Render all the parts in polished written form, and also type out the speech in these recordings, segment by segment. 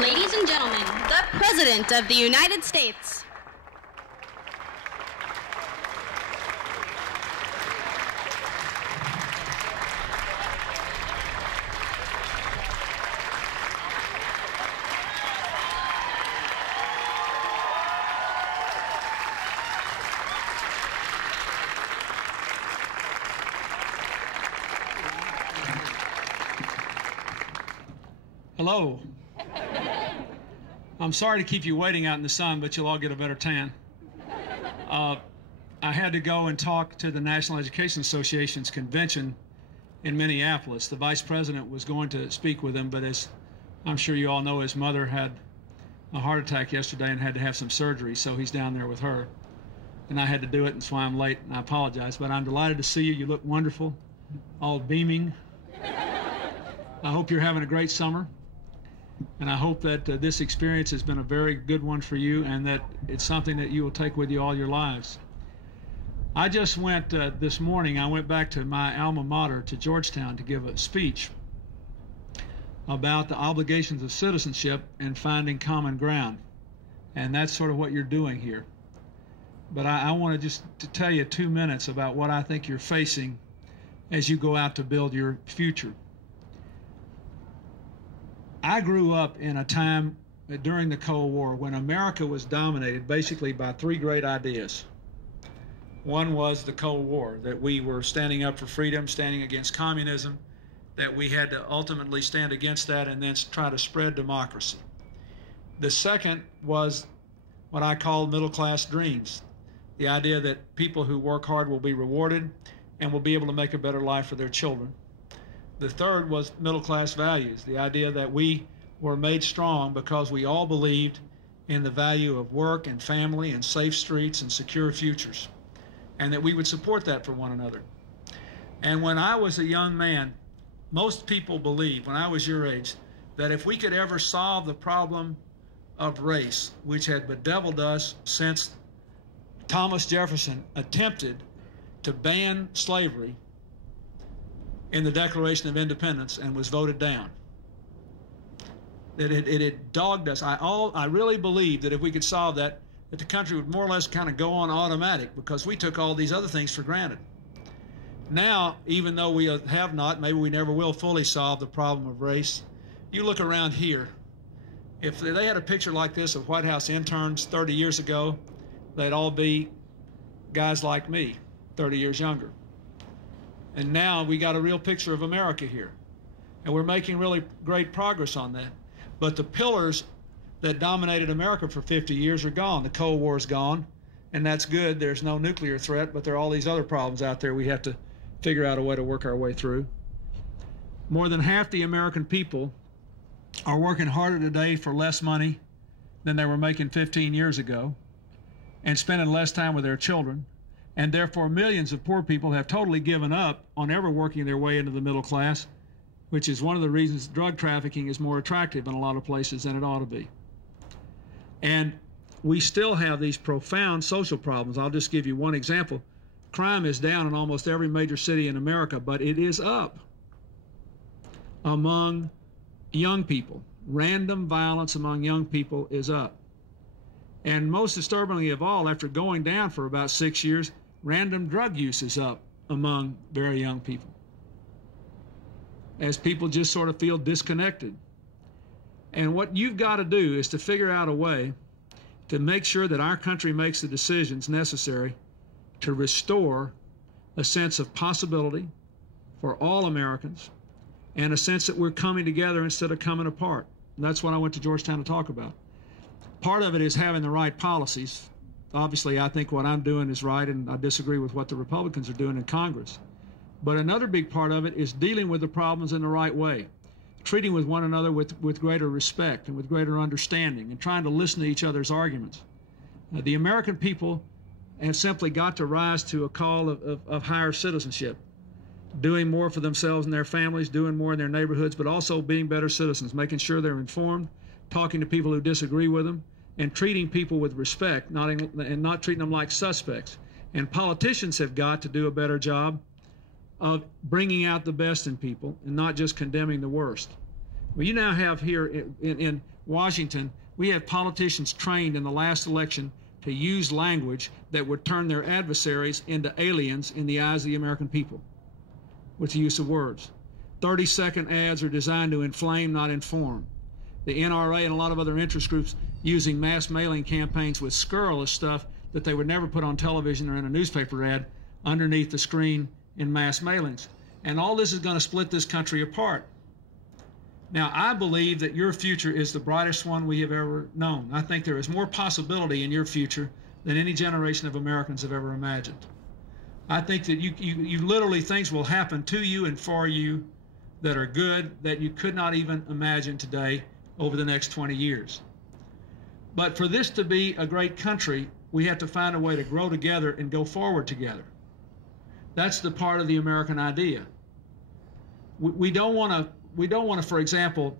Ladies and gentlemen, the President of the United States. Hello. I'm sorry to keep you waiting out in the sun, but you'll all get a better tan. I had to go and talk to the National Education Association's convention in Minneapolis. The vice president was going to speak with him, but as I'm sure you all know, his mother had a heart attack yesterday and had to have some surgery, so he's down there with her. And I had to do it, and that's why I'm late, and I apologize. But I'm delighted to see you. You look wonderful, all beaming. I hope you're having a great summer. And I hope that this experience has been a very good one for you and that it's something that you will take with you all your lives. I just went this morning, I went back to my alma mater, to Georgetown, to give a speech about the obligations of citizenship and finding common ground. And that's sort of what you're doing here. But I want to just tell you 2 minutes about what I think you're facing as you go out to build your future. I grew up in a time during the Cold War when America was dominated basically by three great ideas. One was the Cold War, that we were standing up for freedom, standing against communism, that we had to ultimately stand against that and then try to spread democracy. The second was what I call middle-class dreams, the idea that people who work hard will be rewarded and will be able to make a better life for their children. The third was middle-class values, the idea that we were made strong because we all believed in the value of work and family and safe streets and secure futures, and that we would support that for one another. And when I was a young man, most people believed, when I was your age, that if we could ever solve the problem of race, which had bedeviled us since Thomas Jefferson attempted to ban slavery in the Declaration of Independence and was voted down, that it had dogged us. I really believed that if we could solve that, that the country would more or less kind of go on automatic because we took all these other things for granted. Now, even though we have not, maybe we never will fully solve the problem of race, you look around here. If they had a picture like this of White House interns 30 years ago, they'd all be guys like me, 30 years younger. And now we got a real picture of America here. And we're making really great progress on that. But the pillars that dominated America for 50 years are gone. The Cold War is gone, and that's good. There's no nuclear threat, but there are all these other problems out there we have to figure out a way to work our way through. More than half the American people are working harder today for less money than they were making 15 years ago and spending less time with their children. And therefore, millions of poor people have totally given up on ever working their way into the middle class, which is one of the reasons drug trafficking is more attractive in a lot of places than it ought to be. And we still have these profound social problems. I'll just give you one example. Crime is down in almost every major city in America, but it is up among young people. Random violence among young people is up. And most disturbingly of all, after going down for about 6 years, random drug use is up among very young people, as people just sort of feel disconnected. And what you've got to do is to figure out a way to make sure that our country makes the decisions necessary to restore a sense of possibility for all Americans and a sense that we're coming together instead of coming apart. And that's what I went to Georgetown to talk about. Part of it is having the right policies. Obviously, I think what I'm doing is right, and I disagree with what the Republicans are doing in Congress. But another big part of it is dealing with the problems in the right way, treating with one another with greater respect and with greater understanding, and trying to listen to each other's arguments. The American people have simply got to rise to a call of higher citizenship, doing more for themselves and their families, doing more in their neighborhoods, but also being better citizens, making sure they're informed, talking to people who disagree with them, and treating people with respect, and not treating them like suspects. And politicians have got to do a better job of bringing out the best in people and not just condemning the worst. Well, you now have here Washington, we had politicians trained in the last election to use language that would turn their adversaries into aliens in the eyes of the American people with the use of words. 30-second ads are designed to inflame, not inform. The NRA and a lot of other interest groups using mass mailing campaigns with scurrilous stuff that they would never put on television or in a newspaper ad underneath the screen in mass mailings. And all this is going to split this country apart. Now, I believe that your future is the brightest one we have ever known. I think there is more possibility in your future than any generation of Americans have ever imagined. I think that you literally, things will happen to you and for you that are good that you could not even imagine today over the next 20 years. But for this to be a great country, we have to find a way to grow together and go forward together. That's the part of the American idea. We don't want to, for example,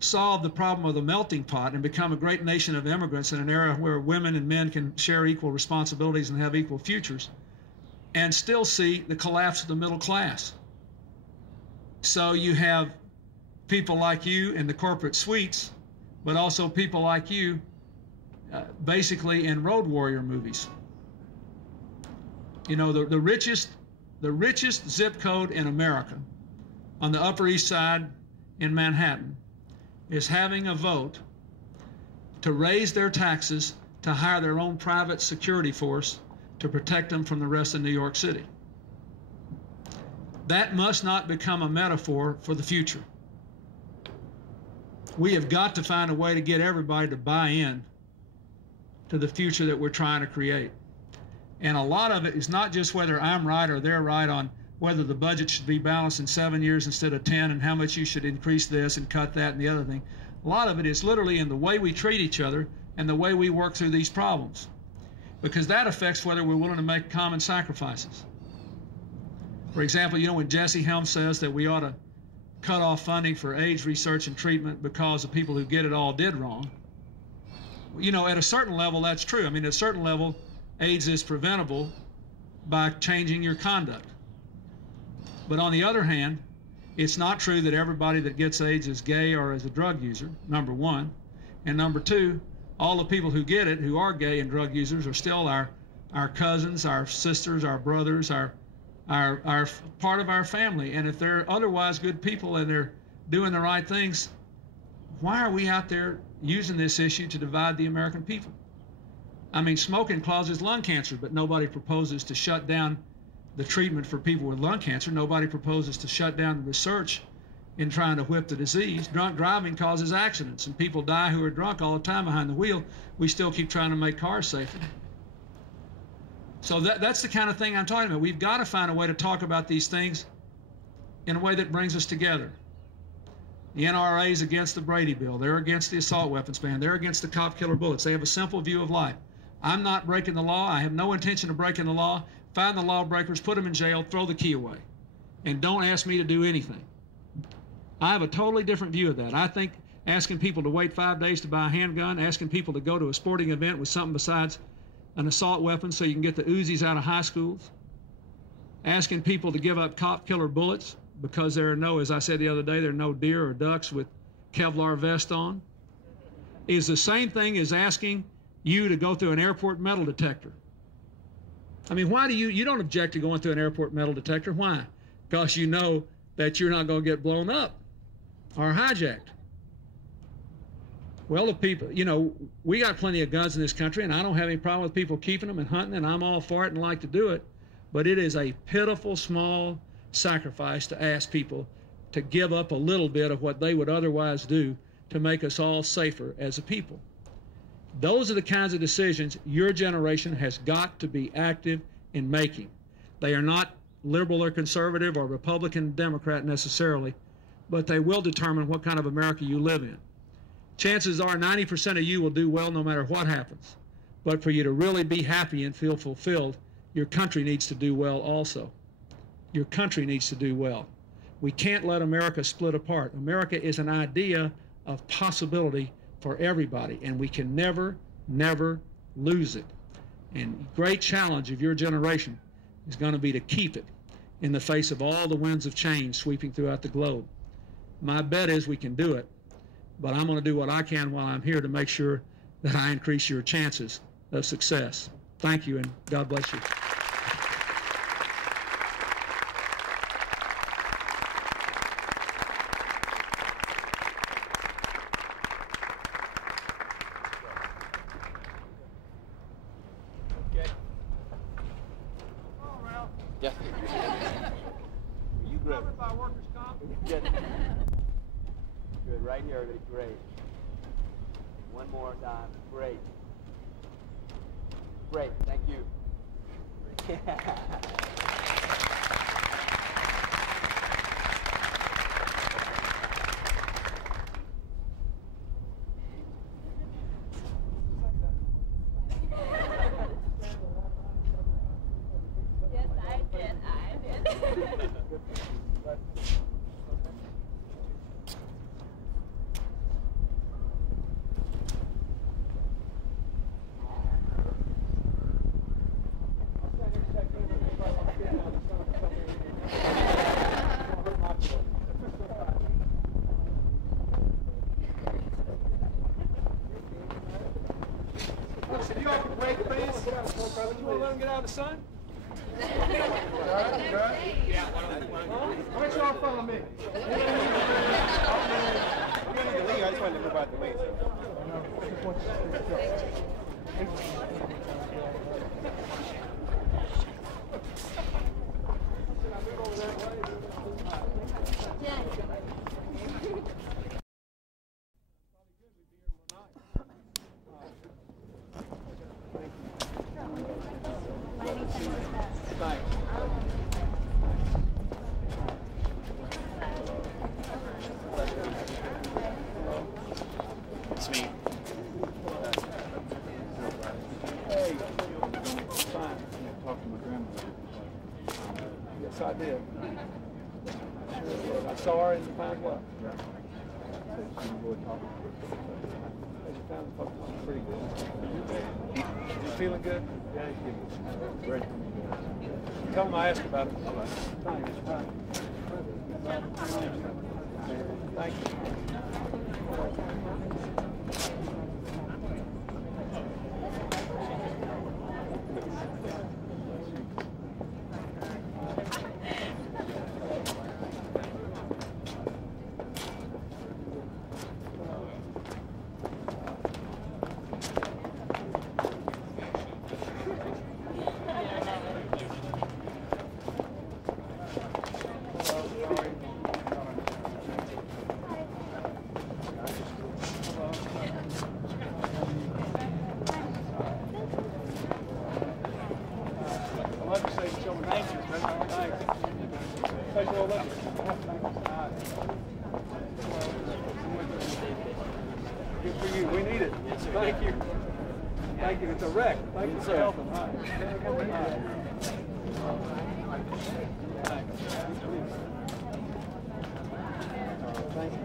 solve the problem of the melting pot and become a great nation of immigrants in an era where women and men can share equal responsibilities and have equal futures, and still see the collapse of the middle class. So you have people like you in the corporate suites, but also people like you basically in road warrior movies. You know, the richest zip code in America on the Upper East Side in Manhattan is having a vote to raise their taxes to hire their own private security force to protect them from the rest of New York City. That must not become a metaphor for the future. We have got to find a way to get everybody to buy in to the future that we're trying to create. And a lot of it is not just whether I'm right or they're right on whether the budget should be balanced in 7 years instead of 10 and how much you should increase this and cut that and the other thing. A lot of it is literally in the way we treat each other and the way we work through these problems, because that affects whether we're willing to make common sacrifices. For example, you know, when Jesse Helms says that we ought to cut off funding for AIDS research and treatment because the people who get it all did wrong, you know, at a certain level, that's true. I mean, at a certain level, AIDS is preventable by changing your conduct. But on the other hand, it's not true that everybody that gets AIDS is gay or is a drug user, number one. And number two, all the people who get it, who are gay and drug users, are still our cousins, our sisters, our brothers, our part of our family. And if they're otherwise good people and they're doing the right things, why are we out there using this issue to divide the American people? I mean, smoking causes lung cancer, but nobody proposes to shut down the treatment for people with lung cancer. Nobody proposes to shut down the research in trying to whip the disease. Drunk driving causes accidents, and people die who are drunk all the time behind the wheel. We still keep trying to make cars safer. So that's the kind of thing I'm talking about. We've got to find a way to talk about these things in a way that brings us together. The NRA is against the Brady Bill. They're against the assault weapons ban. They're against the cop killer bullets. They have a simple view of life. I'm not breaking the law. I have no intention of breaking the law. Find the lawbreakers, put them in jail, throw the key away, and don't ask me to do anything. I have a totally different view of that. I think asking people to wait 5 days to buy a handgun, asking people to go to a sporting event with something besides an assault weapon so you can get the Uzis out of high schools, asking people to give up cop killer bullets because there are no, as I said the other day, there are no deer or ducks with Kevlar vest on, is the same thing as asking you to go through an airport metal detector. I mean, why do you don't object to going through an airport metal detector? Why? Because you know that you're not going to get blown up or hijacked. Well, the people, you know, we got plenty of guns in this country, and I don't have any problem with people keeping them and hunting, and I'm all for it and like to do it. But it is a pitiful, small sacrifice to ask people to give up a little bit of what they would otherwise do to make us all safer as a people. Those are the kinds of decisions your generation has got to be active in making. They are not liberal or conservative or Republican, Democrat necessarily, but they will determine what kind of America you live in. Chances are 90% of you will do well no matter what happens. But for you to really be happy and feel fulfilled, your country needs to do well also. Your country needs to do well. We can't let America split apart. America is an idea of possibility for everybody, and we can never, never lose it. And great challenge of your generation is going to be to keep it in the face of all the winds of change sweeping throughout the globe. My bet is we can do it, but I'm going to do what I can while I'm here to make sure that I increase your chances of success. Thank you, and God bless you. Yeah. Are you covered by workers' comp? Good. Good. Right here, everybody. Great. One more time. Great. Great. Thank you. Yeah. You all can break fast. You want to let them get out of the sun? Yeah, Why don't y'all follow me? I just wanted to move out the way. It's me. Hey, fine. Talk to my grandmother. Yes, I did. I saw her and found what? Pretty good. You feeling good? Yeah, great. Tell them I asked about it. Thank you. Good for you. We need it. Thank you. Thank you. It's a wreck. Thank you for helping. Hi. Thank you.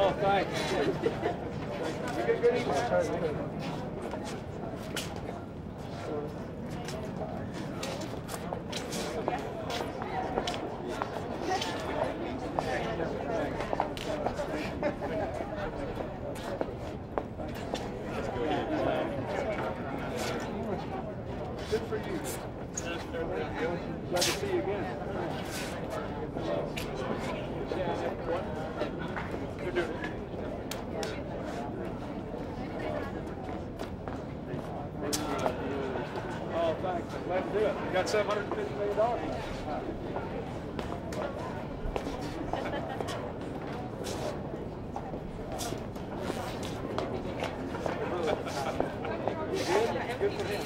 Oh, thanks. You get good evening. Good for you. Glad to see you again. Oh, thanks. I'm glad to do it. We got $750 million. Good for him.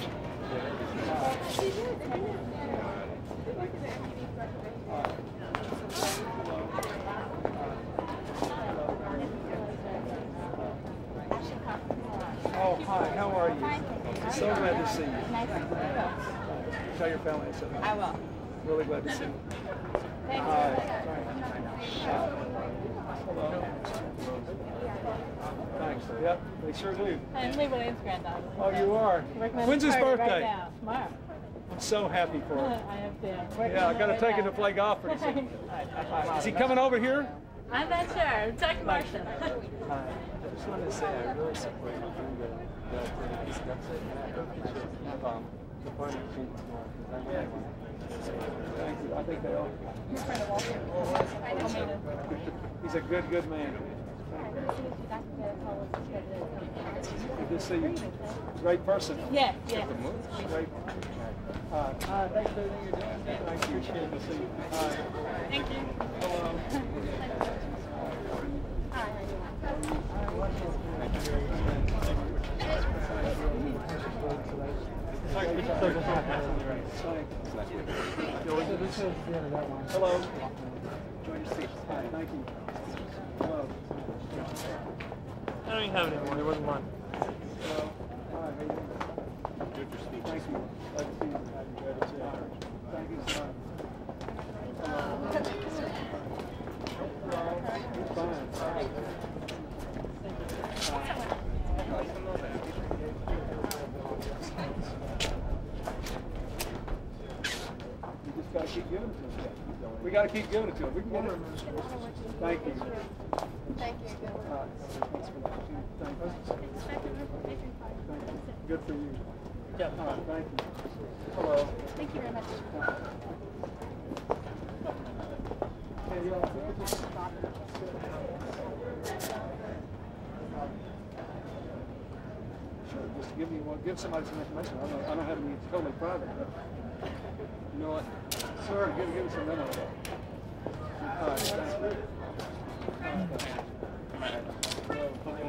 Oh, hi. How are you? So glad to see you. Nice to meet you. Tell your family I said hi. I will. Really glad to see you. Thank you. Hi. Hello. Thanks. Yep, they sure do. I'm William's granddaughter. Oh, you are? When's his birthday? Right now, tomorrow. I'm so happy for him. I have to. Yeah, I got to take him to play golf pretty soon. Is he coming over here? I'm not sure. Check Marcia. I just wanted to say I really support you doing the discuss it, and I hope that you have support your students more, because I really want to. Thank you. I think they are. He's a good man. Good to see you. Great person. Yeah, yeah. Great. Thanks for everything you're doing. I appreciate it to see you. Thank you. Hello. Hello. Join your seat. Hi, thank you. Hello. I don't even have it anymore. It wasn't mine. Hello. Hi, how you doing? Good to speak. Thank you. Glad to see you. Thank you so much. Fine. You just gotta keep giving it to us. We gotta keep giving it to us. We can get it. Thank you. Thank you. Thanks for that. Thank you. Good for you. Yeah. Thank you. Hello. Thank you very much. Hey, sure, just give somebody some information. I don't have any totally private, but you know what? Sir, give us some memo. All right,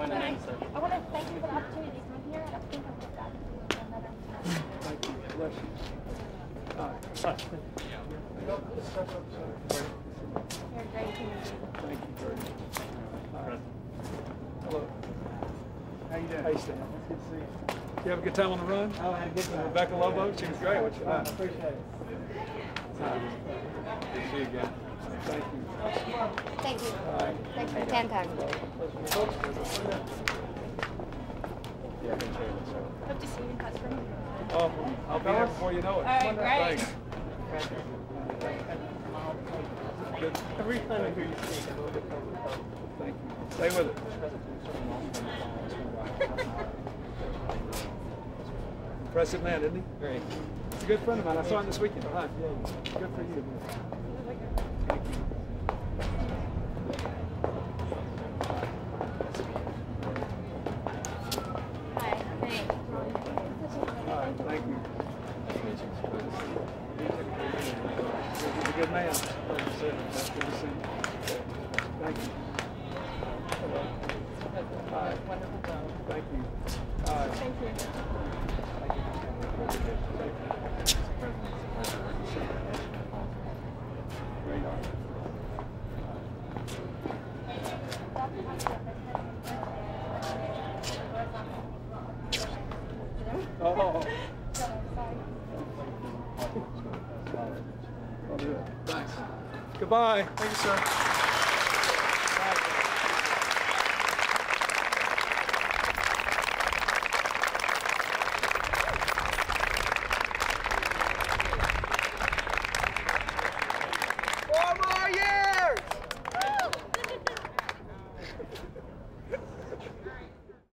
thank you. I want to thank you for the opportunity to come here, and I think I'm just back to another time. Thank you. Bless you. All right. You're great to meet you. Thank you very much. All right. Hello. How you doing? Hey, Stan. Good to see you. You have a good time on the run? Oh, I had a good time. Rebecca Lobo, she was great. I appreciate it. Good to see you again. Thank you. Thank you. Thanks for the 10 time. Yeah, I can share this. Hope to see you in classroom. Oh, I'll be there before you know it. All right, great. Thanks. Good. Every time I hear you speak, I'm a little bit comfortable. Thank you. Stay with it. Impressive man, isn't he? Great. He's a good friend of mine. I saw him this weekend. Hi. Good for you. Thank you. Hi. Thanks. All right, thank you. He's a good man. Nice to see you. Thank you. Hello. Hi. Wonderful job. Thank you. All right. Thank you. Oh. Thanks. Goodbye. Thank you, sir.